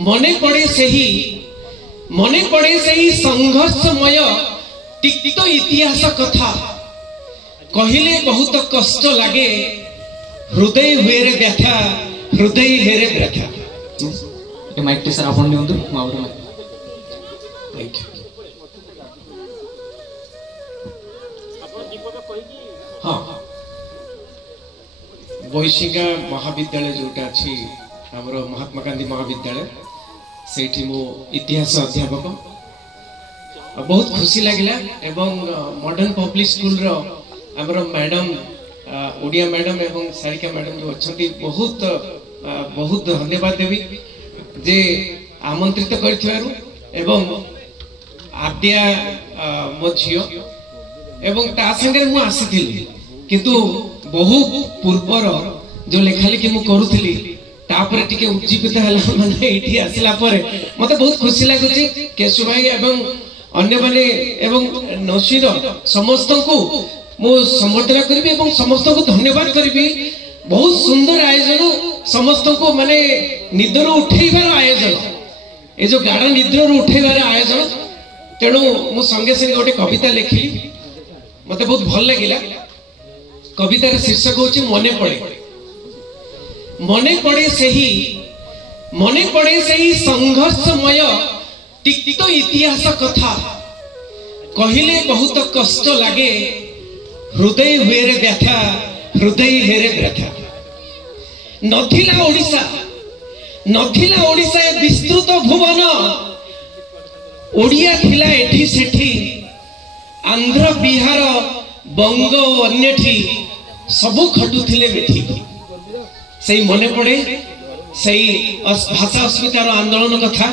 मने पड़े से ही संघर्षमय तिक्त इतिहास कथा कहिले बहुत कष्ट लगे हृदय हुए रे व्यथा हृदय हुए रे व्यथा माइक सर आपण नियंतु थैंक यू हाँ वैशिका महाविद्यालय जोटा अच्छी आमर महात्मा गांधी महाविद्यालय से मो इतिहास अध्यापक बहुत खुशी लगिला एवं मॉडर्न पब्लिक स्कूल रो आमर मैडम ओडिया मैडम एवं सारिका मैडम जो अच्छी बहुत बहुत धन्यवाद देवी जे आमंत्रित कर आद्या मो झी एवं ता संगे मु आसी किंतु बहु पूर्वर जो लेखालेखी मु करूथली तापर टिके उज्जीवित हला माने एठी आसिला परे मते बहुत खुशी लागुची केशु भाई एवं अन्य माने एवं नसीर समस्त को मु संबर्धना करबी एवं समस्त को धन्यवाद करबी बहुत सुंदर आयोजन समस्त को माने निद्र उठेबार आयोजन ए जो गाढ़ा निद्र उठेबार आयोजन तेणु मु संगे संगे गोटे कविता लिखी मते बहुत भल लगिला कवितार शीर्षक होची मने पड़े से ही संघर्षमय तिक्त इतिहास कथा कहिले बहुत कष्ट लगे हृदय हुए रे व्यथा हृदय हुए रे व्यथा नथिला ओडिशा विस्तृत भुवन ओडिया थिला एठी सेठी आंध्र बिहार बंग अन्यठी सबु खटुथिले बेठी से मने पड़े से भाषा अस्मितार आंदोलन कथा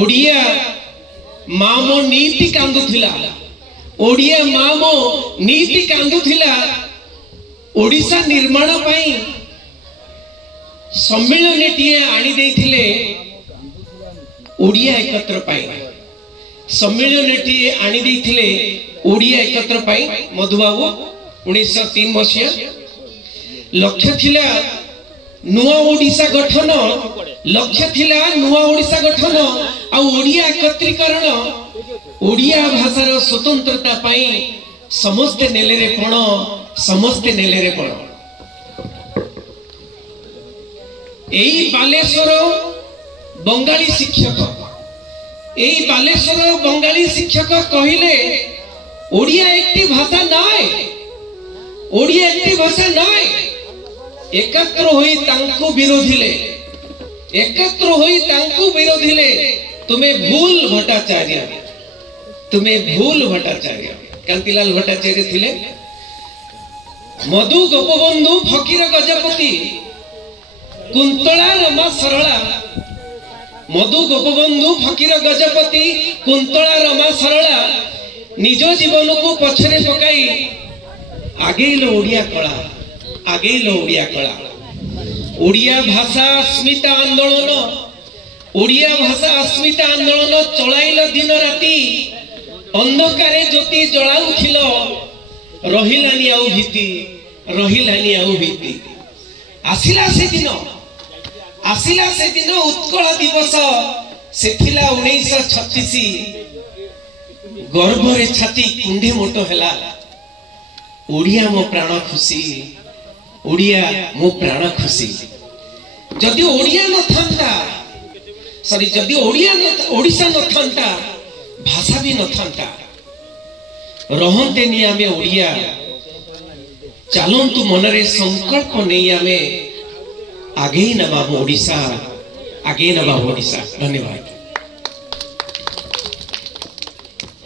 ओडिया माँ मो नीति कांदुथिला ओडिया माँ मो नीति कांदुथिला ओडिशा निर्माण पाई सम्मेलन टीए आनी देथिले ओडिया एकत्र पाई सम्मेलन टीए आनी देथिले ओडिया एकत्र पाई मधुबाबू 1903 मसीहा लक्ष्य थिला नुआ ओडिशा गठन लक्ष्य थिला नुआ ओडिशा गठन आ ओडिया एकत्रीकरण ओडिया भाषार स्वतंत्रता पाई समस्त नेले रे कोण समस्त नेले रे कोण एई बालेश्वर बंगाली शिक्षक कहिले ओडिया एकटी भाषा नाय ओडिया एकटी भाषा नाय एकत्र होई तांको विरोधिले तुम्हें भूल भट्टाचार्य कांतिलाल भट्टाचार्य थिले मधु गोपबंधु फकीर गजपति कुंतला रमा सरला मधु गोपबंधु फकीर गजपति कुंतला रमा सरला निज जीवन को पछरे पकाई आगेलो ओडिया कला ओडिया भाषा अस्मिता आंदोलन चलाइल दिन राति अंधकारे ज्योति जलाउथिल रहिलानी आउ भीति आसिला से दिन उत्कल दिवस सेथिला 1936 गर्भरे छाती कुंडे मोटो हेला ओडिया मो प्राण खुशी जदि ओडिया न थांता जदि ओडिशा न थांता भाषा भी न थांता रहंते नि आमे ओडिया चलंतु मनरे संकल्प नहीं आमे आगे नबा ओडिशा धन्यवाद।